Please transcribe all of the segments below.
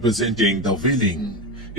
Presenting the willing.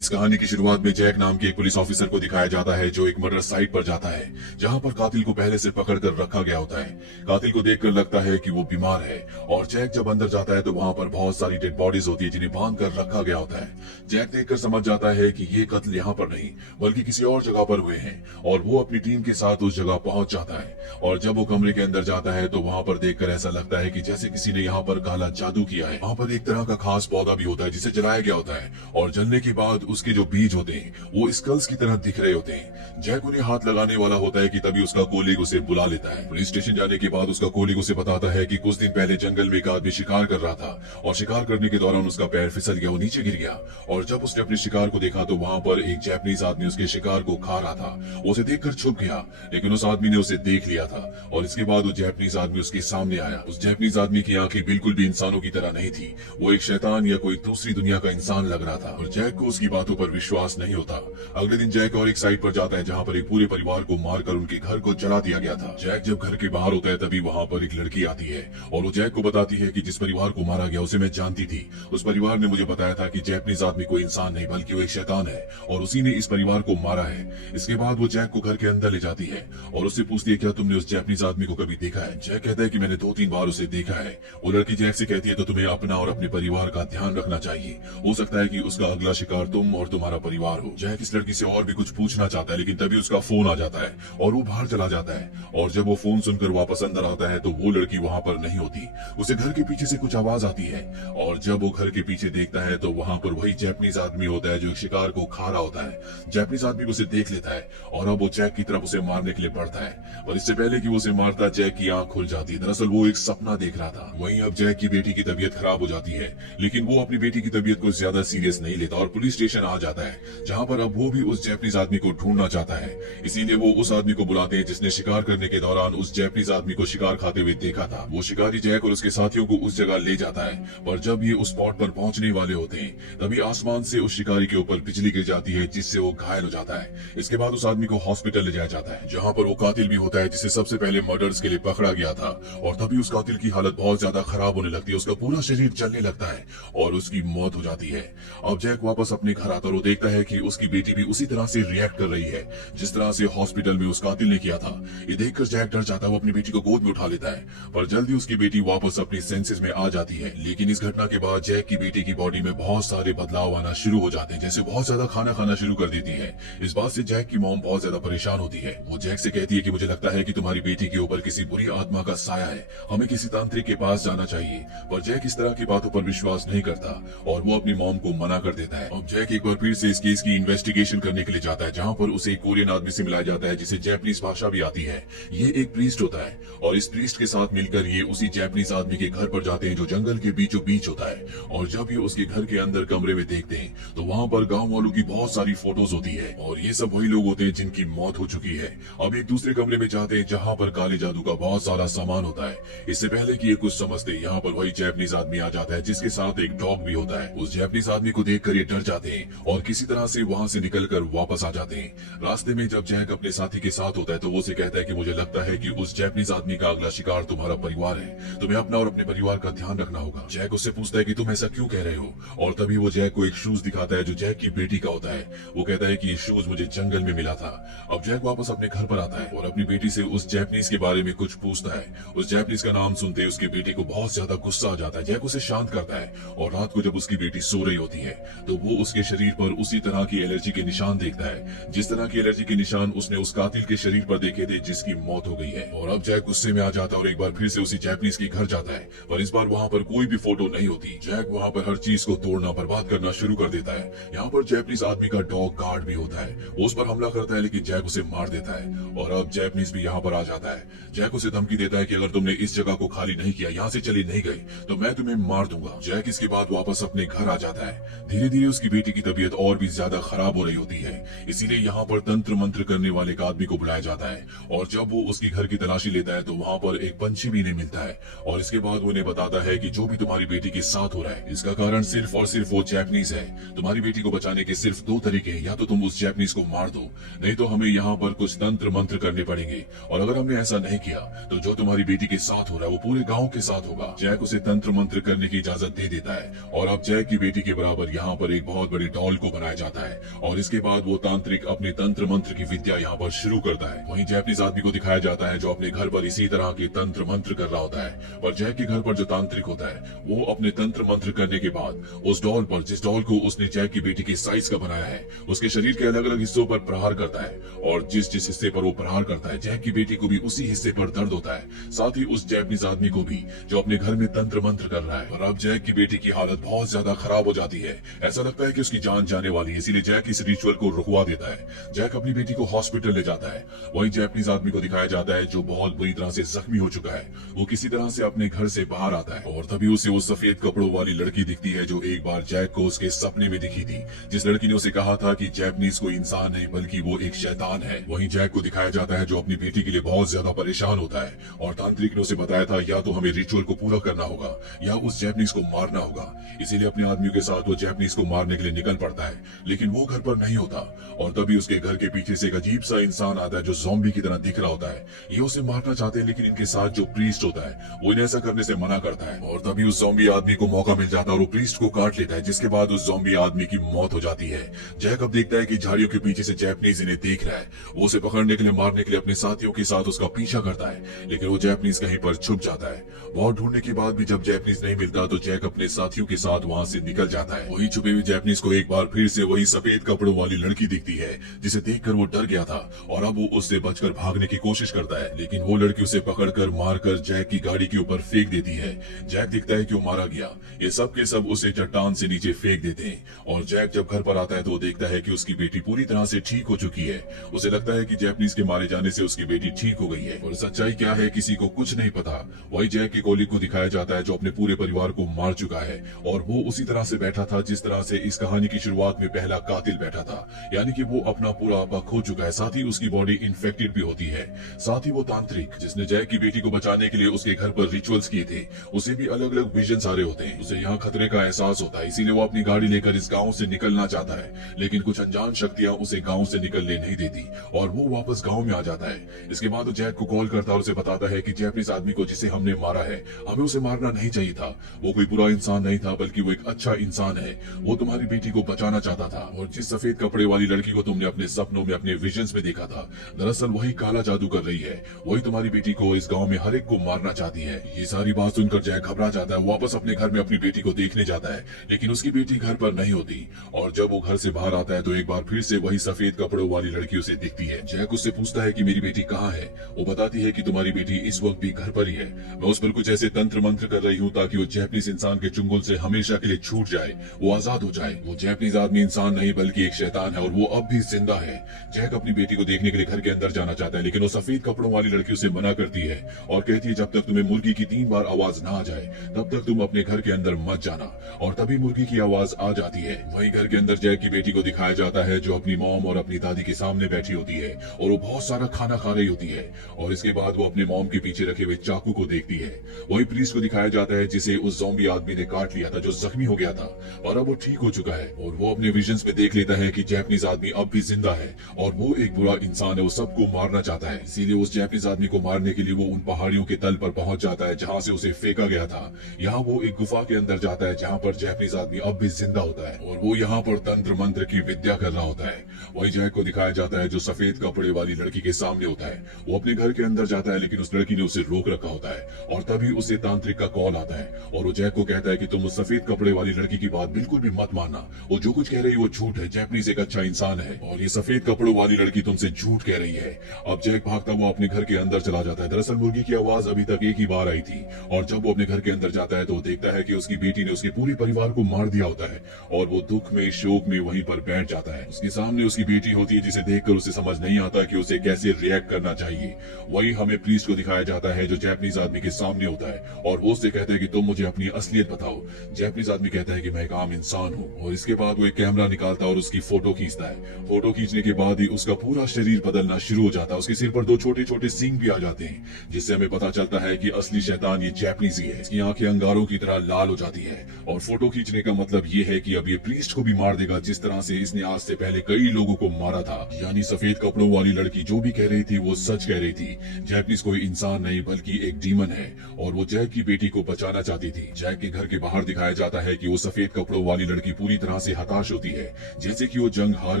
इस कहानी की शुरुआत में जैक नाम के एक पुलिस ऑफिसर को दिखाया जाता है जो एक मर्डर साइट पर जाता है जहां पर कातिल को पहले से पकड़ कर रखा गया होता है। कातिल को देखकर लगता है कि वो बीमार है और जैक जब अंदर जाता है तो वहां पर बहुत सारी डेड बॉडीज होती है जिन्हें बांध कर रखा गया होता है। जैक देखकर समझ जाता है कि ये कत्ल यहाँ पर नहीं बल्कि किसी और जगह पर हुए हैं और वो अपनी टीम के साथ उस जगह पहुंच जाता है। और जब वो कमरे के अंदर जाता है तो वहां पर देखकर ऐसा लगता है कि जैसे किसी ने यहाँ पर काला जादू किया है। वहां पर एक तरह का खास पौधा भी होता है जिसे जलाया गया होता है और जलने के बाद उसके जो बीज होते हैं वो स्कल्स की तरह दिख रहे होते हैं। जैक उन्हें हाथ लगाने वाला होता है कि तभी उसका कोलीग उसे बुला लेता है। पुलिस स्टेशन जाने के बाद उसका कोलीग उसे बताता है कि कुछ दिन पहले जंगल में एक आदमी शिकार कर रहा था और शिकार करने के दौरान उसका पैर फिसल गया, वो नीचे गिर गया और जब उसने अपने शिकार को देखा तो वहां पर एक जापानीज आदमी उसके शिकार को खा रहा था। वो उसे देखकर छुप गया लेकिन उस आदमी ने उसे देख लिया था और इसके बाद वो जापानीज आदमी उसके सामने आया। उस जापानीज आदमी की आंखें बिल्कुल भी इंसानों की तरह नहीं थी, वो एक शैतान या कोई दूसरी दुनिया का इंसान लग रहा था और जैक को उसकी बातों पर विश्वास नहीं होता। अगले दिन जैक और एक साइट पर जाता है जहां पर एक पूरे परिवार को मारकर उनके घर को जला दिया गया था। जैक जब घर के बाहर होता है तभी वहां पर एक लड़की आती है और वो जैक को बताती है कि जिस परिवार को मारा गया उसे मैं जानती थी। उस परिवार ने मुझे बताया था कि जापानीज आदमी कोई इंसान नहीं बल्कि वो एक शैतान है और उसी ने इस परिवार को मारा है। इसके बाद वो जैक को घर के अंदर ले जाती है और उससे पूछती है क्या तुमने उस जापानीज आदमी को कभी देखा है। जैक कहता है कि मैंने 2-3 बार उसे देखा है। वो लड़की जैक से कहती है तो तुम्हें अपना और अपने परिवार का ध्यान रखना चाहिए, हो सकता है कि उसका अगला शिकार तुम और तुम्हारा परिवार हो। जैक इस लड़की से और भी कुछ पूछना चाहता है लेकिन तभी उसका फोन आ जाता है और वो बाहर चला जाता है और जब वो फोन सुनकर वापस अंदर आता है तो वो लड़की वहां पर नहीं होती। उसे घर के पीछे से कुछ आवाज आती है और जब वो घर के पीछे देखता है तो वहां पर वही जापानीज आदमी होता है जो शिकार को खा रहा होता है। जापानीज आदमी उसे देख लेता है और अब वो जैक की तरफ उसे मारने के लिए बढ़ता है और इससे पहले कि वो उसे मारता जैक की आंख खुल जाती है। दरअसल वो एक सपना देख रहा था। वहीं अब जैक की बेटी की तबीयत खराब हो जाती है लेकिन वो अपनी बेटी की तबीयत को ज्यादा सीरियस नहीं लेता और पुलिस स्टेशन आ जाता है जहां पर अब वो भी उस जापानीज आदमी को ढूंढना चाहता है। इसीलिए वो उस आदमी को बुलाते हैं जिसने शिकार करने के दौरान उस जापानीज आदमी को शिकार खाते हुए देखा था। वो शिकारी जैक और उसके साथियों को उस जगह ले जाता है पर जब ये उस स्पॉट पर पहुंचने वाले होते हैं तभी आसमान से उस शिकारी के ऊपर बिजली गिर जाती है जिससे वो घायल हो जाता है। इसके बाद उस आदमी को हॉस्पिटल ले जाया जाता है जहाँ पर वो कातिल भी होता है जिसे सबसे पहले मर्डर्स के लिए पकड़ा गया था और तभी उस कातिल की हालत बहुत ज्यादा खराब होने लगती है, उसका पूरा शरीर जलने लगता है और उसकी मौत हो जाती है। अब जैक वापस अपने घर आता है और वो देखता है कि उसकी बेटी भी उसी तरह से रिएक्ट कर रही है जिस तरह से हॉस्पिटल में उस कातिल ने किया था। ये देखकर जैक डर जाता है, वो अपनी बेटी को गोद में उठा लेता है पर जल्दी उसकी बेटी वापस अपनी सेंसेस में आ जाती है। लेकिन इस घटना के बाद जैक की बेटी की बॉडी में बहुत सारे बदलाव आना शुरू हो जाते हैं, जैसे बहुत ज्यादा खाना खाना शुरू कर देती है। इस बात से जैक की मॉम बहुत ज्यादा परेशान होती है। वो जैक से कहती है कि मुझे लगता है कि तुम्हारी बेटी के ऊपर किसी बुरी आत्मा का साया है, हमें किसी तांत्रिक के पास जाना चाहिए। पर जैक इस तरह की बातों पर विश्वास नहीं करता और वो अपनी मॉम को मना कर देता है। अब जैक एक बार फिर से इस केस की इन्वेस्टिगेशन करने के लिए जाता है जहाँ पर उसे एक कोरियन आदमी से मिलाया जाता है जिसे जापानीज भाषा भी आती है। ये एक प्रीस्ट होता है और इस प्रीस्ट के साथ मिलकर ये उसी जापानीज आदमी के घर पर जाते हैं जो जंगल के बीचों बीच होता है। और जब ये उसके घर के अंदर कमरे में देखते हैं तो वहाँ पर गाँव वालों की बहुत सारी फोटोज होती है और ये सब वही लोग होते हैं जिनकी मौत हो चुकी है। अब एक दूसरे कमरे में जाते हैं जहाँ पर काले जादू का बहुत सारा सामान होता है। इससे पहले कि ये कुछ समझते यहाँ पर वही जापानीज आदमी आ जाता है जिसके साथ एक डॉग भी होता है। उस जापानीज आदमी को देखकर ये डर जाते हैं और किसी तरह से वहाँ से निकलकर वापस आ जाते हैं। रास्ते में जब जैक अपने साथी के साथ होता है तो वो उसे कहता है कि मुझे लगता है कि उस जापानीज आदमी का अगला शिकार तुम्हारा परिवार है, तुम्हें अपना और अपने परिवार का ध्यान रखना होगा। जैक उससे पूछता है कि तुम ऐसा क्यों कह रहे हो और तभी वो जैक को एक शूज दिखाता है जो जैक की बेटी का होता है। वो कहता है कि ये शूज मुझे जंगल में मिला था। अब जैक वापस अपने घर पर आता है और अपनी बेटी से उस जापानीज के बारे में कुछ पूछता है। उस जापानीज का नाम सुनते ही उसकी बेटी को बहुत ज्यादा गुस्सा आ जाता है। जैक उसे शांत करता है और रात को जब उसकी बेटी सो रही होती है तो वो उसके शरीर पर उसी तरह की एलर्जी के निशान देखता है जिस तरह की एलर्जी के निशान उसने उस कातिल के शरीर पर देखे थे जिसकी मौत हो गई है। और अब जैक गुस्से में आ जाता है और एक बार फिर से उसी जापानीज के घर जाता है पर इस बार वहाँ पर कोई भी फोटो नहीं होती। जैक वहाँ पर हर चीज को तोड़ना बर्बाद करना शुरू कर देता है। यहाँ पर जापानीज आदमी का डॉग गार्ड भी होता है, वो उस पर हमला करता है लेकिन जैक उसे मार देता है। और अब जापानीज भी यहाँ पर आ जाता है। जैक उसे धमकी देता है कि अगर तुमने इस जगह को खाली नहीं किया, यहाँ से चली नहीं गई तो मैं तुम्हें मार दूंगा। जैक इसके बाद वापस अपने घर आ जाता है। धीरे धीरे उसकी बेटी बेटी की तबीयत और भी ज्यादा खराब हो रही होती है। इसीलिए यहाँ पर तंत्र मंत्र करने वाले एक आदमी को बुलाया जाता है और जब वो उसकी घर की तलाशी लेता है तो वहाँ पर एक पंछी भी इन्हें मिलता है और इसके बाद वो उन्हें बताता है कि जो भी तुम्हारी बेटी के साथ हो रहा है इसका कारण सिर्फ और सिर्फ वो जैपनीज है। तुम्हारी बेटी को बचाने के सिर्फ दो तरीके हैं, या तो तुम उस जैपनीज को मार दो, नहीं तो हमें यहाँ पर कुछ तंत्र मंत्र करने पड़ेंगे, और अगर हमने ऐसा नहीं किया तो जो तुम्हारी बेटी के साथ हो रहा है वो पूरे गाँव के साथ होगा। जैक उसे तंत्र मंत्र करने की इजाजत दे देता है और अब जैक की बेटी के बराबर यहाँ पर एक बहुत बड़ी डॉल को बनाया जाता है और इसके बाद वो तांत्रिक अपने तंत्र मंत्र की विद्या यहाँ पर शुरू करता है। वहीं जैपनीज आदमी को दिखाया जाता है जो अपने घर पर इसी तरह के तंत्र मंत्र कर रहा होता है, पर जैक के घर पर जो तांत्रिक होता है वो अपने तंत्र मंत्र करने के बाद उस डॉल पर, जिस डॉल को उसने जैक की बेटी के साइज का बनाया है, उसके शरीर के अलग अलग हिस्सों पर प्रहार करता है और जिस जिस हिस्से पर वो प्रहार करता है जैक की बेटी को भी उसी हिस्से पर दर्द होता है, साथ ही उस जैपनीज आदमी को भी जो अपने घर में तंत्र मंत्र कर रहा है। और अब जैक की बेटी की हालत बहुत ज्यादा खराब हो जाती है, ऐसा लगता है कि उसकी जान जाने वाली है, इसीलिए जैक इस रिचुअल को रुकवा देता है। जैक अपनी बेटी को हॉस्पिटल ले जाता है। वहीं जैपनीज आदमी को दिखाया जाता है जो बहुत बुरी तरह से जख्मी हो चुका है, वो किसी तरह से अपने घर से बाहर आता है और तभी उसे वो सफेद कपड़ों वाली लड़की दिखती है जो एक बार जैक को उसके सपने में दिखी थी, जिस लड़की ने उसे कहा था कि जैपनीज कोई इंसान नहीं बल्कि वो एक शैतान है। वहीं जैक को दिखाया जाता है जो अपनी बेटी के लिए बहुत ज्यादा परेशान होता है और तांत्रिक ने उसे बताया था या तो हमें रिचुअल को पूरा करना होगा या उस जैपनीज को मारना होगा। इसीलिए अपने आदमियों के साथ वो जैपनीज को मारने के लिए निकल पड़ता है, लेकिन वो घर पर नहीं होता और तभी उसके घर के पीछे से एक अजीब सा इंसान आता है जो ज़ॉम्बी की तरह दिख रहा होता है। ये उसे मारना चाहते हैं लेकिन इनके साथ जो प्रीस्ट होता है वो इन्हें ऐसा करने से मना करता है और तभी उस ज़ॉम्बी आदमी को मौका मिल जाता है और वो प्रीस्ट को काट लेता है, जिसके बाद उस ज़ॉम्बी आदमी की मौत हो जाती है। जैक अब देखता है कि झाड़ियों के पीछे से जैपनीज इन्हें देख रहा है। वो उसे पकड़ने के लिए, मारने के लिए अपने साथियों के साथ उसका पीछा करता है, लेकिन वो जैपनीज कहीं पर छुप जाता है। बहुत ढूंढने के बाद भी जब जैपनीज नहीं मिलता तो जैक अपने साथियों के साथ वहाँ से निकल जाता है। वही छुपे हुए जैपनीज को एक बार फिर से वही सफेद कपड़ों वाली लड़की दिखती है जिसे देखकर वो डर गया था और अब वो उससे बचकर भागने की कोशिश करता है, लेकिन वो लड़की उसे पकड़कर मारकर जैक की गाड़ी के ऊपर फेंक देती है। जैक दिखता है कि वो मारा गया। ये सब के सब उसे चट्टान से नीचे फेंक देते हैं और जैक जब घर पर आता है तो वो देखता है कि उसकी बेटी पूरी तरह से ठीक हो चुकी है। उसे लगता है कि जैपनीज के मारे जाने से उसकी बेटी ठीक हो गई है, और सच्चाई क्या है किसी को कुछ नहीं पता। वही जैक के कोलिग को दिखाया जाता है जो अपने पूरे परिवार को मार चुका है और वो उसी तरह से बैठा था जिस तरह से इस कहानी की शुरुआत में पहला कातिल बैठा था, यानी कि वो अपना पूरा आपा खो चुका है, साथ ही उसकी बॉडी इन्फेक्टेड भी होती है। साथ ही वो तांत्रिक जिसने जैक की बेटी को बचाने के लिए उसके घर पर रिचुअल्स किए थे, उसे भी अलग अलग विजन आ रहे होते हैं। उसे यहाँ खतरे का एहसास होता है, इसीलिए वो अपनी गाड़ी लेकर इस गाँव से निकलना चाहता है, लेकिन कुछ अनजान शक्तियाँ उसे गाँव से निकलने नहीं देती और वो वापस गाँव में आ जाता है। इसके बाद वो जैक को कॉल करता है और उसे बताता है कि जैपनीज आदमी को जिसे हमने मारा है हमें उसे मारना नहीं चाहिए था। वो कोई बुरा इंसान नहीं था बल्कि वो एक अच्छा इंसान है। वो तुम्हारी बेटी को बचाना चाहता था और जिस सफेद कपड़े वाली लड़की को तुमने अपने सपनों में, अपने विजन्स में देखा था, दरअसल वही काला जादू कर रही है। वही तुम्हारी बेटी को इस गांव में हर एक को मारना चाहती है। ये सारी बात सुनकर जैक घबरा जाता है। वापस अपने घर में अपनी बेटी को देखने जाता है, लेकिन उसकी बेटी घर पर नहीं होती और जब वो घर से बाहर आता है तो एक बार फिर से वही सफेद कपड़ों वाली लड़की उसे दिखती है। जैक उससे पूछता है कि मेरी बेटी कहाँ है। वो बताती है कि तुम्हारी बेटी इस वक्त भी घर पर ही है। मैं उस पर कुछ ऐसे तंत्र मंत्र कर रही हूँ ताकि वो जैपनीज इंसान के चुंगल से हमेशा के लिए छूट जाए, वो आजाद हो जाए। वो जैपनीज आदमी इंसान नहीं बल्कि एक शैतान है और वो अब भी जिंदा है। जैक अपनी बेटी को देखने के लिए घर के अंदर जाना चाहता है, लेकिन वो सफेद कपड़ों वाली लड़की उसे मना करती है और कहती है जब तक तुम्हें मुर्गी की 3 बार आवाज ना आ जाए तब तक तुम अपने घर के अंदर मत जाना। और तभी मुर्गी की आवाज आ जाती है। वही घर के अंदर जैक की बेटी को दिखाया जाता है जो अपनी मॉम और अपनी दादी के सामने बैठी होती है और वो बहुत सारा खाना खा रही होती है और इसके बाद वो अपने मॉम के पीछे रखे हुए चाकू को देखती है। वही प्रीस्ट को दिखाया जाता है जिसे उस ज़ॉम्बी आदमी ने काट लिया था, जो जख्मी हो गया था और अब वो ठीक हो चुका है और वो अपने विजन्स में देख लेता है कि जैपनीज आदमी अब भी जिंदा है और वो एक बुरा इंसान है, वो सबको मारना चाहता है। इसीलिए उस जैपनीज आदमी को मारने के लिए वो उन पहाड़ियों के तल पर पहुंच जाता है जहां से उसे फेंका गया था। यहाँ वो एक गुफा के अंदर जाता है जहाँ पर जैपनीज आदमी अब भी जिंदा होता है और वो यहाँ पर तंत्र मंत्र की विद्या कर रहा होता है। वही जैक को दिखाया जाता है जो सफेद कपड़े वाली लड़की के सामने होता है। वो अपने घर के अंदर जाता है लेकिन उस लड़की ने उसे रोक रखा होता है और तभी उसे तांत्रिक का कॉल आता है और वो जैक को कहता है कि तुम उस सफेद कपड़े वाली लड़की की बात बिल्कुल भी मत मानना, वो जो कुछ कह रही है वो झूठ है। जैपनीज एक अच्छा इंसान है और ये सफेद कपड़ों वाली लड़की तुमसे झूठ कह रही है। अब जैक भागता हुआ अपने घर के अंदर चला जाता है। दरअसल मुर्गी की आवाज अभी तक एक ही बार आई थी और जब वो अपने घर के अंदर जाता है तो देखता है कि उसकी बेटी ने उसके पूरे परिवार को मार दिया होता है और वो दुख में, शोक में वहीं पर बैठ जाता है। उसके सामने उसकी बेटी होती है जिसे देखकर उसे समझ नहीं आता कि उसे कैसे रिएक्ट करना चाहिए। वही हमें प्रीस्ट को दिखाया जाता है जो जैपनीज आदमी के सामने होता है और वो उससे कहता है कि तुम मुझे अपनी असलियत बताओ। जैपनीज आदमी कहता है कि मैं एक आम इंसान हूँ और इसके बाद वो एक कैमरा निकालता है और उसकी फोटो खींचता है। फोटो खींचने के बाद ही उसका पूरा शरीर बदलना शुरू हो जाता है। उसके सिर पर दो छोटे छोटे सींग भी आ जाते हैं, जिससे हमें पता चलता है कि असली शैतान ये जैपनीज ही है। इसकी आंखें अंगारों की तरह लाल हो जाती है और फोटो खींचने का मतलब ये है कि अब ये प्रीस्ट को भी मार देगा, जिस तरह से इसने आज से पहले कई लोगों को मारा था। यानी सफेद कपड़ों वाली लड़की जो भी कह रही थी वो सच कह रही थी। जैपनीज कोई इंसान नहीं बल्कि एक डीमन है और वो जैक की बेटी को बचाना चाहती थी। जैक के घर के बाहर दिखाया जाता है कि वो सफेद कपड़ों वाली लड़की पूरी तरह से हताश होती है, जैसे कि वो जंग हार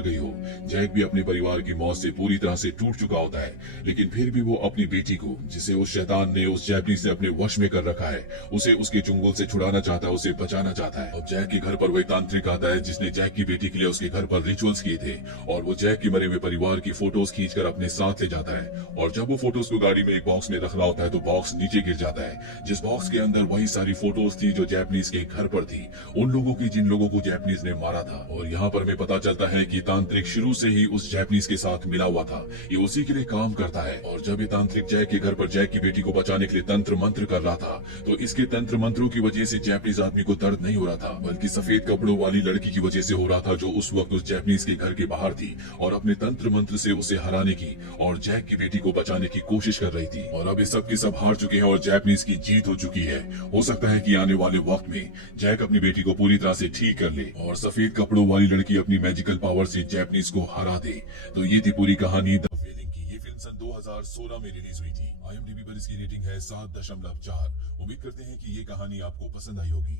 गई हो। जैक भी अपने परिवार की मौत से पूरी तरह से टूट चुका होता है, लेकिन फिर भी वो अपनी बेटी को, जिसे उस शैतान ने उस जैपनीज से अपने वश में कर रखा है, उसे उसके चुंगल से छुड़ाना चाहता है, उसे बचाना चाहता है। अब जैक के घर पर वही तांत्रिक आता है जिसने जैक की बेटी के लिए उसके घर पर रिचुअल्स किए थे और वो जैक के मरे हुए परिवार की फोटोज खींचकर अपने साथ ले जाता है। और जब वो फोटोज को गाड़ी में एक बॉक्स में रख रहा होता है तो बॉक्स नीचे गिर जाता है, जिस बॉक्स के अंदर वही सारी फोटोज थी जो जैपनीज के घर पर थी, उन लोगों की जिन लोगों को जैपनीज ने मारा था। और यहाँ पर हमें पता चलता है कि तांत्रिक शुरू से ही उस जैपनीज के साथ मिला हुआ था, ये उसी के लिए काम करता है। और जब ये तांत्रिक जैक के घर पर जैक की बेटी को बचाने के लिए तंत्र मंत्र कर रहा था, तो इसके तंत्र मंत्रों की वजह से जैपनीज आदमी को दर्द नहीं हो रहा था, बल्कि सफेद कपड़ों वाली लड़की की वजह से हो रहा था, जो उस वक्त उस जैपनीज के घर के बाहर थी और अपने तंत्र मंत्र से उसे हराने की और जैक की बेटी को बचाने की कोशिश कर रही थी। और अब ये सब के सब हार चुके हैं और जैपनीज की जीत हो चुकी है। हो सकता है कि आने वाले वक्त में जैक अपनी बेटी को पूरी तरह से ठीक कर ले और सफेद कपड़ों वाली लड़की अपनी मैजिकल पावर से जैपनीज को हरा दे। तो ये थी पूरी कहानी द फेलिंग की। ये फिल्म सन 2016 में रिलीज हुई थी। IMDb पर इसकी रेटिंग है 7.4। उम्मीद करते हैं कि ये कहानी आपको पसंद आई होगी।